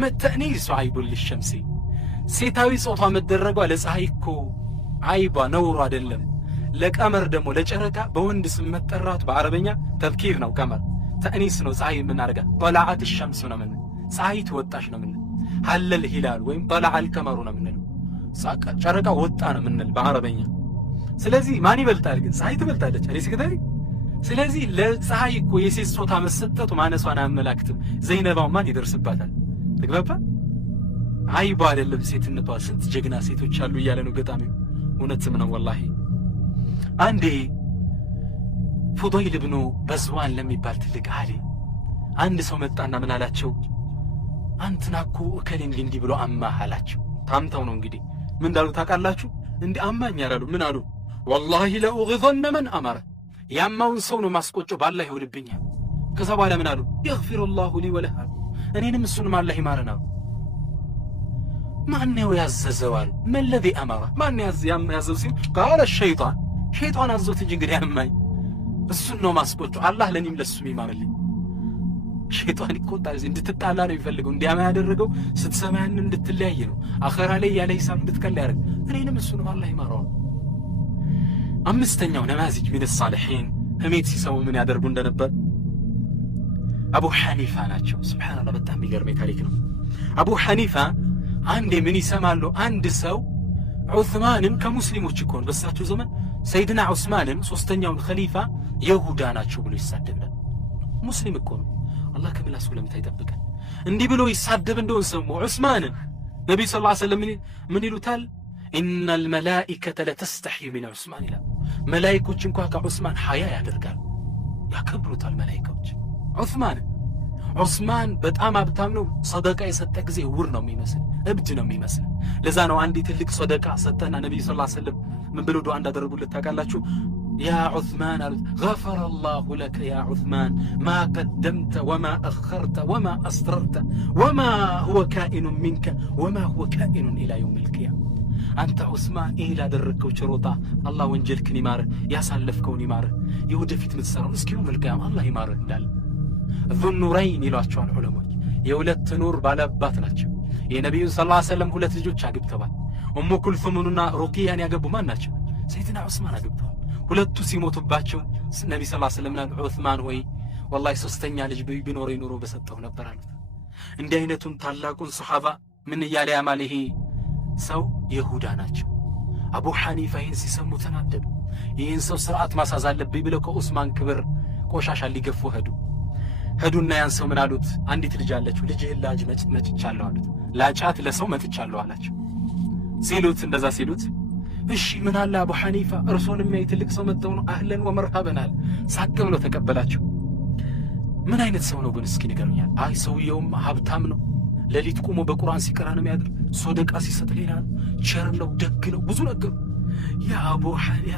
መተእኒሱ አይቡል ልሸምሲ ሴታዊ ጾታ መደረጓ ለፀሐይ እኮ አይባ ነውሩ አይደለም። ለቀመር ደግሞ ለጨረቃ በወንድ ስም መጠራቱ በአረበኛ ተዝኪር ነው። ቀመር ተእኒስ ነው። ፀሐይ ምን አረጋ ጠላዓት ሸምሱ ነው ምን ፀሐይ ትወጣሽ ነው ምን ሐለል ሂላል ወይም ጠላዓል ቀመሩ ነው ምን ጨረቃ ወጣ ነው ምን በአረበኛ። ስለዚህ ማን ይበልጣል ግን? ፀሐይ ትበልጣለች አይደል ሲከታሪ። ስለዚህ ለፀሐይ እኮ የሴት ጾታ መሰጠቱ ማነሷን አያመላክትም። ዘይነባው ማን ይደርስባታል? ተግባባ አይባ አይደለም ሴትነቷ። ስንት ጀግና ሴቶች አሉ እያለ ነው ገጣሚው። እውነትም ነው ወላሂ። አንዴ ፉደይል ብኑ በዝዋን ለሚባል ትልቅ ዓሊም አንድ ሰው መጣና ምን አላቸው? አንተና እኮ እከሌ እንዲህ ብሎ አማህ አላቸው። ታምተው ነው እንግዲህ ምን እንዳሉ ታውቃላችሁ? እንዲህ አማኝ ያላሉ ምን አሉ? ወላሂ ለኡግዘነ መን አመረ ያማውን ሰው ነው ማስቆጨው ባላህ ይወድብኛል። ከዛ በኋላ ምን አሉ? ይግፊሩላሁ ሊ ወለህ አሉ። እኔንም እሱንም አላህ ይማረን አሉ። ማን ነው ያዘዘው አሉ። መለዚ አመረ ማን ያዘዘው ሲል ቃለ ሸይጣን አዘዙት እንጂ እንግዲህ ያማኝ እሱን ነው ማስቆጨው አላህ ለኔም ለሱም ይማርልኝ። ሸይጣን ይቆጣል። እንድትጣላ ነው ይፈልገው። እንዲያማ ያደረገው ስትሰማያን እንድትለያይ ነው። አኺራ ላይ ያለ ሂሳብ እንድትቀላ ያደርግ። እኔንም እሱንም አላህ ይማረው። አምስተኛው ነማዚጅ ሚን ሳሊሒን ህሜት ሲሰሙ ምን ያደርጉ እንደነበር አቡ ሐኒፋ ናቸው። ሱብሃንአላህ በጣም የሚገርም ታሪክ ነው። አቡ ሐኒፋ አንዴ ምን ይሰማሉ? አንድ ሰው ዑስማንን ከሙስሊሞች እኮ ነው በሳቸው ዘመን ሰይድና ዑስማንን ሶስተኛውን ኸሊፋ ይሁዳ ናቸው ብሎ ይሳደባል። ሙስሊም እኮ ነው። አላህ ከምላሱ ለምታ ይጠብቀን። እንዲህ ብሎ ይሳደብ እንደሆነ ሰሙ ዑስማንን ነብዩ ሰለላሁ ዐለይሂ ወሰለም ምን ይሉታል? ኢነል መላኢከተ ለተስተሒ ሚን ዑስማን ይላል። መላኢኮች እንኳን ከዑስማን ሐያ ያደርጋሉ፣ ያከብሩታል መላኢኮች ዑስማን በጣም ሀብታም ነው። ሰደቃ የሰጠ ጊዜ ውር ነው የሚመስል፣ እብድ ነው የሚመስል። ለዛ ነው አንድ ትልቅ ሰደቃ ሰጠና ነብዩ ሰለላሁ ዐለይሂ ወሰለም ምን ብሎ ዱዓ እንዳደረጉለት ታውቃላችሁ? ያ ዑስማን አሉት ገፈረ ላሁ ለከ ያ ዑስማን ማ ቀደምተ ወማ አኸርተ ወማ አስረርተ ወማ ሁወ ካኢኑን ሚንከ ወማ ሁወ ካኢኑን ኢላ የውም ልቅያማ። አንተ ዑስማን ይህ ላደረግከው ችሮታ አላህ ወንጀልክን ይማርህ፣ ያሳለፍከውን ይማርህ፣ የወደፊት ምትሰራውን እስኪ የውም ልቅያማ አላህ ይማርህ እንዳለ። ዙኑረይን ይሏቸዋል ዑለሞች። የሁለት ኑር ባለአባት ናቸው። የነቢዩን ሰለላሁ ዐለይሂ ወሰለም ሁለት ልጆች አግብተዋል። ኡሙ ኩልሱምንና ሩቂያን ያገቡ ማን ናቸው? ሰይድና ዑስማን አግብተዋል። ሁለቱ ሲሞቱባቸው ነቢ ሰለላሁ ዐለይሂ ወሰለም ዑስማን ሆይ ወላሂ ሶስተኛ ልጅ ቢኖረኝ ኑሮ በሰጠው ነበር አሉት። እንዲህ አይነቱን ታላቁን ሱሐባ ምን እያለ ያማል? ይሄ ሰው ይሁዳ ናቸው። አቡ ሐኒፋ ይህን ሲሰሙ ተናደዱ። ይህን ሰው ስርዓት ማሳዝ አለብኝ ብለው ከዑስማን ክብር ቆሻሻ ሊገፉ ሄዱና ያን ሰው ምን አሉት? አንዲት ልጅ አለችው፣ ልጅህን ላጅ መጥቻለሁ አሉት። ላጫት ለሰው መጥቻለሁ አላቸው። እንደዛ ሲሉት እሺ ምን አለ አቡ ሐኒፋ እርሶን የሚያይ ትልቅ ሰው መጥተው ነው አህለን ወመርሐበን አለ። ሳቅ ብሎ ተቀበላቸው። ምን አይነት ሰው ነው ግን እስኪ ንገሩኛል። አይ ሰውየውም ሀብታም ነው፣ ሌሊት ቆሞ በቁርአን ሲቀራ ነው የሚያድር፣ ሰደቃ ሲሰጥ ሌላ ነው፣ ቸር ነው፣ ደግ ነው፣ ብዙ ነገሩ። ያ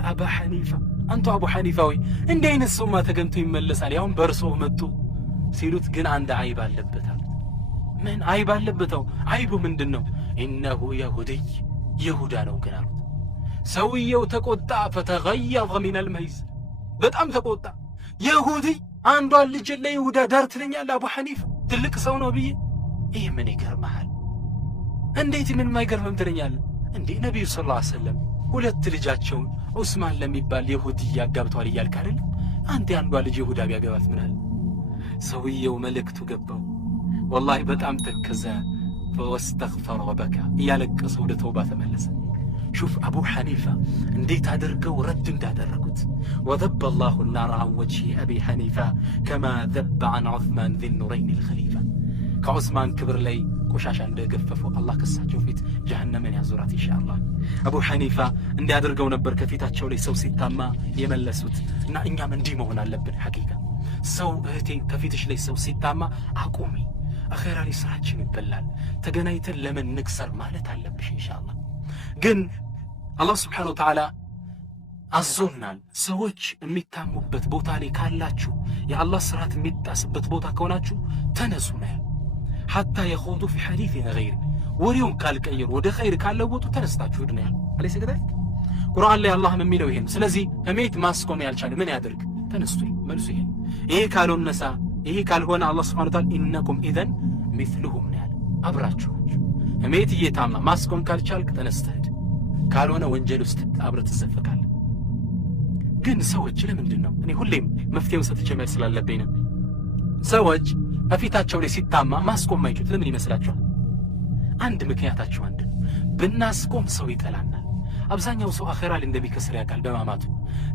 አባ ሐኒፋ አንተ አቡ ሐኒፋ ወይ እንዲህ አይነት ሰውማ ተገንቶ ይመለሳል? ያውም በእርሶ መጡ ሲሉት ግን አንድ አይብ አለበት አሉት። ምን አይብ አለበተው? አይቡ ምንድን ነው? ኢነሁ የሁድይ ይሁዳ ነው ግን አሉት። ሰውየው ተቆጣ። ፈተገየዘ ሚነል መይዝ በጣም ተቆጣ። የሁድይ አንዷን ልጅ ለይሁዳ ዳር ትለኛለህ አቡ ሐኒፋ ትልቅ ሰው ነው ብዬ? ይህ ምን ይገርምሃል? እንዴት ምን ማይገርምም ትለኛለህ እንዴ? ነቢዩ ሰለላሁ ዐለይሂ ወሰለም ሁለት ልጃቸውን ዑስማን ለሚባል ይሁድይ ያጋብተዋል እያልክ አይደል? አንተ አንዷ ልጅ ይሁዳ ቢያገባት ምን አለ? ሰውየው መልእክቱ ገባው። ወላሂ በጣም ተከዘ። ወስተግፈረ ወበካ እያለቀሰ ወደ ተውባ ተመለሰ። ሹፍ አቡ ሐኒፋ እንዴት አድርገው ረድ እንዳደረጉት። ወዘበ አላሁ ናር አን ወጅሂ አቢ ሐኒፋ ከማ ዘበ አን ዑስማን ዚኑረይን ልኸሊፋ። ከዑስማን ክብር ላይ ቆሻሻ እንደገፈፉ አላህ ከሳቸው ፊት ጀሃነምን ያዞራት ኢንሻአላህ። አቡ ሐኒፋ እንዲያደርገው ነበር ከፊታቸው ላይ ሰው ሲታማ የመለሱት። እና እኛም እንዲህ መሆን አለብን። ሐቂቃ ሰው እህቴ ከፊትሽ ላይ ሰው ሲታማ አቁሚ፣ አኼራ ላይ ስራችን ይበላል፣ ተገናኝተን ለምን ንክሰር ማለት አለብሽ ኢንሻአላህ። ግን አላህ ስብሓነሁ ወተዓላ አዞናል። ሰዎች የሚታሙበት ቦታ ላይ ካላችሁ፣ የአላህ ስርዓት የሚጣስበት ቦታ ከሆናችሁ ተነሱ ነው። ሐታ የኹዱ ፊ ሐዲሲን ገይሪ ወሬውን ካልቀየሩ ወደ ኸይር ካልለወጡ ተነስታችሁ ሂዱ ነው ያለው። አለይሰ ከዛሊክ ቁርአን ላይ አላህም የሚለው ይሄን። ስለዚህ እሜት ማስቆም ያልቻለ ምን ያድርግ? ተነስቶ መልሱ ይሄ ካልሆነሳ ይሄ ካልሆነ አላህ ስብሓነሁ ወተዓላ ኢነኩም ኢዘን ሚስሉሁም ነው ያለው። አብራችሁ እሜት እየታማ ማስቆም ካልቻልክ ተነስተህ ካልሆነ ወንጀል ውስጥ አብረህ ትዘፈቃለህ። ግን ሰዎች ለምንድነው እኔ ሁሌም መፍትሄውን ሰጥቼ መልስ ስላለብኝ ነው ሰዎች በፊታቸው ላይ ሲታማ ማስቆም ማይችሉት ለምን ይመስላችኋል? አንድ ምክንያታቸው አንድ ነው። ብናስቆም ሰው ይጠላናል። አብዛኛው ሰው አኺራ ላይ እንደሚከስር ያውቃል በማማቱ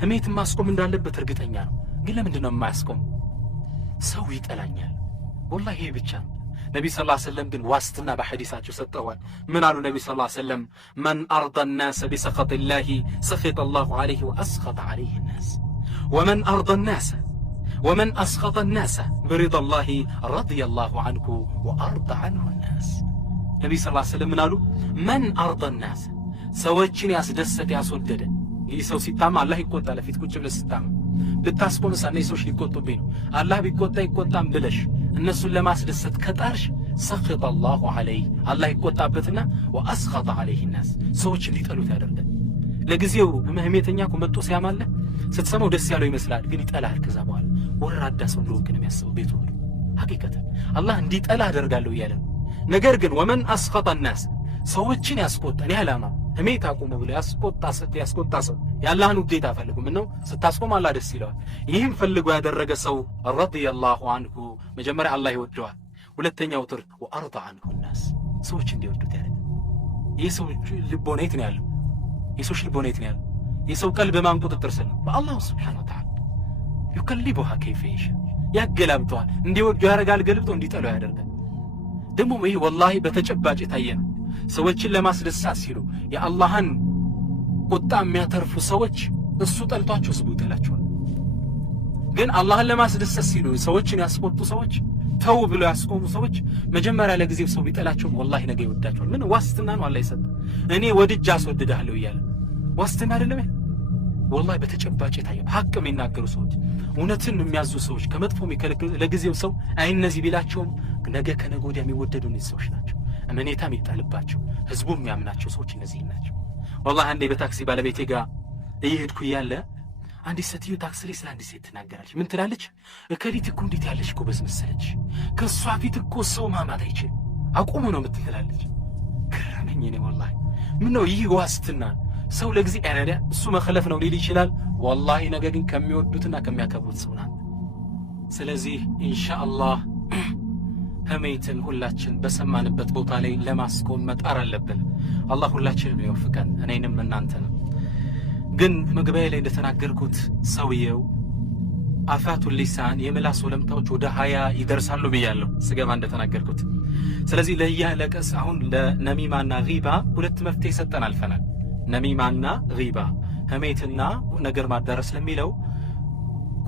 እሜት ማስቆም እንዳለበት እርግጠኛ ነው። ግን ለምንድነው የማያስቆም? ሰው ይጠላኛል። ወላሂ ይሄ ብቻ ነው። ነቢ ሰለላሁ ዐለይሂ ወሰለም ግን ዋስትና በሐዲሳቸው ሰጠዋል። ምን አሉ ነቢ ሰለላሁ ዐለይሂ ወሰለም? መን አርዳ الناس بسخط الله سخط الله عليه واسخط عليه الناس ومن ارضى الناس ومن اسخط الناس برضا الله رضي الله عنه وارضى عنه الناس ነቢ ሰለላሁ ዐለይሂ ወሰለም ምን አሉ? መን አርዳ الناس ሰዎችን ያስደሰተ ያስወደደ። ይህ ሰው ሲታማ አላህ ይቆጣል። ፊት ቁጭ ብለህ ሲታማ ብታስቆምሳ እነዚህ ሰዎች ሊቆጡብኝ ነው አላህ ቢቆጣ ይቆጣም ብለሽ እነሱን ለማስደሰት ከጣርሽ ሰخط الله عليه አላህ ይቆጣበትና ወአስخط عليه الناس ሰዎች ሊጠሉት ያደርጋል። ለጊዜው ህመምተኛ እኮ መጥቶ ሲያማለህ ስትሰማው ደስ ያለው ይመስላል፣ ግን ይጠላል። ከዛ በኋላ ወራዳ ሰው እንደሆንክ ነው የሚያስበው ቤቱ ሁሉ። ሐቂቀት አላህ እንዲጠላ አደርጋለሁ እያለ ነው። ነገር ግን ወመን አስخط الناس ሰዎችን ያስቆጣን ያላማ እሜት አቁሙ ብሎ ያስቆጣ ሰው ያላህን ውዴታ ፈልጉ። ምን ነው ስታስቆም አላህ ደስ ይለዋል። ይህም ፈልጎ ያደረገ ሰው ረዲየላሁ ዐንሁ መጀመሪያ አላህ ይወደዋል። ሁለተኛው ጥር ወአርዳ ዐንሁ الناس ሰዎች እንዲወዱት ያደርጋል። የሰው ልቦና የት ነው ያለው? የሰው ልቦና የት ነው ያለው? የሰው ቀልብ በማን ቁጥጥር ስር ነው? በአላህ ሱብሓነሁ ወተዓላ ይከልቡሃ ከይፈ ይሻ ያገላብጠዋል። እንዲወዱ ያደርጋል፣ ገልብጦ እንዲጠሉ ያደርጋል። ደግሞ ይህ ወላሂ በተጨባጭ የታየ ነው። ሰዎችን ለማስደሳት ሲሉ የአላህን ቁጣ የሚያተርፉ ሰዎች እሱ ጠልቷቸው ህዝቡ ይጠላቸዋል። ግን አላህን ለማስደሰት ሲሉ ሰዎችን ያስቆጡ ሰዎች፣ ተው ብሎ ያስቆሙ ሰዎች መጀመሪያ ለጊዜው ሰው ቢጠላቸው ወላሂ ነገ ይወዳቸዋል። ምን ዋስትና ነው አላህ ይሰጥ? እኔ ወድጄ አስወድዳለሁ እያለ ዋስትና አይደለም። ወላሂ በተጨባጭ የታየ ሐቅ የሚናገሩ ሰዎች፣ እውነትን የሚያዙ ሰዎች፣ ከመጥፎ የሚከለክሉ ለጊዜው ሰው አይ እነዚህ ቢላቸውም ነገ ከነገ ወዲያ የሚወደዱ እነዚህ ሰዎች ናቸው። እመኔታ የሚጣልባቸው ህዝቡ የሚያምናቸው ሰዎች እነዚህ ናቸው። ወላሂ አንዴ በታክሲ ባለቤቴ ጋር እየሄድኩ እያለ አንዲት ሴትዮ ታክሲ ላይ ስለ አንዲት ሴት ትናገራለች። ምን ትላለች? እከሊት እኮ እንዴት ያለች ጎበዝ መሰለች፣ ከእሷ ፊት እኮ ሰው ማማት አይችልም፣ አቁሙ ነው የምትላለች። ገረመኝ እኔ ወላሂ። ምን ነው ይህ ዋስትና? ሰው ለጊዜ ያረዳ እሱ መخለፍ ነው ሊል ይችላል። ወላሂ ነገ ግን ከሚወዱትና ከሚያከብሩት ሰው ናት። ስለዚህ ኢንሻአላህ ሐሜትን ሁላችን በሰማንበት ቦታ ላይ ለማስቆም መጣር አለብን። አላህ ሁላችንም ይወፍቀን፣ እኔንም እናንተንም። ግን መግቢያ ላይ እንደተናገርኩት ሰውየው አፋቱ ሊሳን የምላስ ወለምታዎች ወደ 20 ይደርሳሉ ብያለሁ ስገባ እንደተናገርኩት። ስለዚህ ለያለቀስ አሁን ለነሚማና ጊባ ሁለት መፍትሄ ሰጠን አልፈናል። ነሚማና ጊባ ሐሜትና ነገር ማዳረስ ለሚለው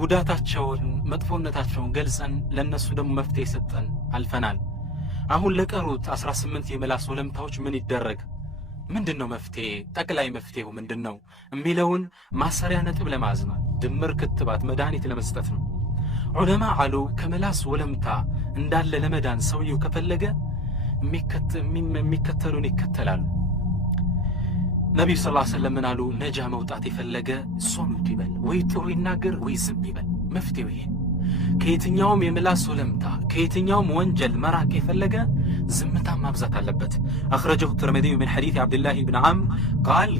ጉዳታቸውን መጥፎነታቸውን ገልጸን ለነሱ ደግሞ መፍትሄ ሰጠን አልፈናል። አሁን ለቀሩት 18 የምላስ ወለምታዎች ምን ይደረግ? ምንድነው መፍትሄ? ጠቅላይ መፍትሄው ምንድነው የሚለውን ማሰሪያ ነጥብ ለማዝናት ድምር ክትባት መድኃኒት ለመስጠት ነው። ዑለማ አሉ ከምላስ ወለምታ እንዳለ ለመዳን ሰውየው ከፈለገ የሚከተሉን ይከተላሉ። ነቢዩ ሰለላሁ ዐለይሂ ወሰለም ምን አሉ? ነጃ መውጣት የፈለገ ሶምት ይበል፣ ወይ ጥሩ ይናገር ወይ ዝም ይበል። መፍትሄው ይሄ። ከየትኛውም የምላስ ወለምታ ከየትኛውም ወንጀል መራቅ የፈለገ ዝምታ ማብዛት አለበት። አኽረጀሁ ተርሚዚ من حديث عبد الله بن عمرو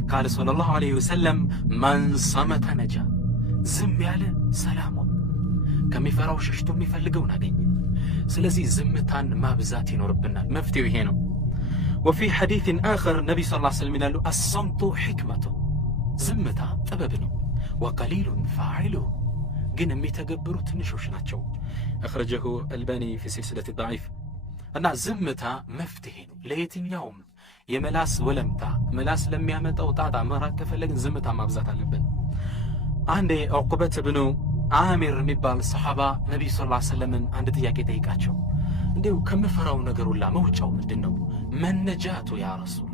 قال صلى الله عليه وسلم من صمت نجا ዝም ያለ ሰላም ከሚፈራው ሸሽቶ የሚፈልገውን አገኘ። ስለዚህ ዝምታን ማብዛት ይኖርብናል። መፍትሄው ይሄ ነው። وفي حديث آخر النبي صلى الله عليه وسلم قال الصمت حكمة زمتا ጥበብ ነው። وقليل فاعله ግን የሚተገብሩ ትንሾች ናቸው። أخرجه الباني في سلسلة الضعيف እና ዝምታ መፍትሄ ነው ለየትኛውም የመላስ ወለምታ። መላስ ለሚያመጣው ጣጣ መራቅ ከፈለግን ዝምታ ማብዛት አለብን። አንዴ ዑቅበት ብኑ ዓሚር የሚባል ሰሓባ ነቢዩ ሰለላሁ ዐለይሂ ወሰለም አንድ ጥያቄ ጠይቃቸው፣ እንዴው ከምፈራው ነገር ሁላ መውጫው ምንድነው? መነጃቱ ያ ረሱል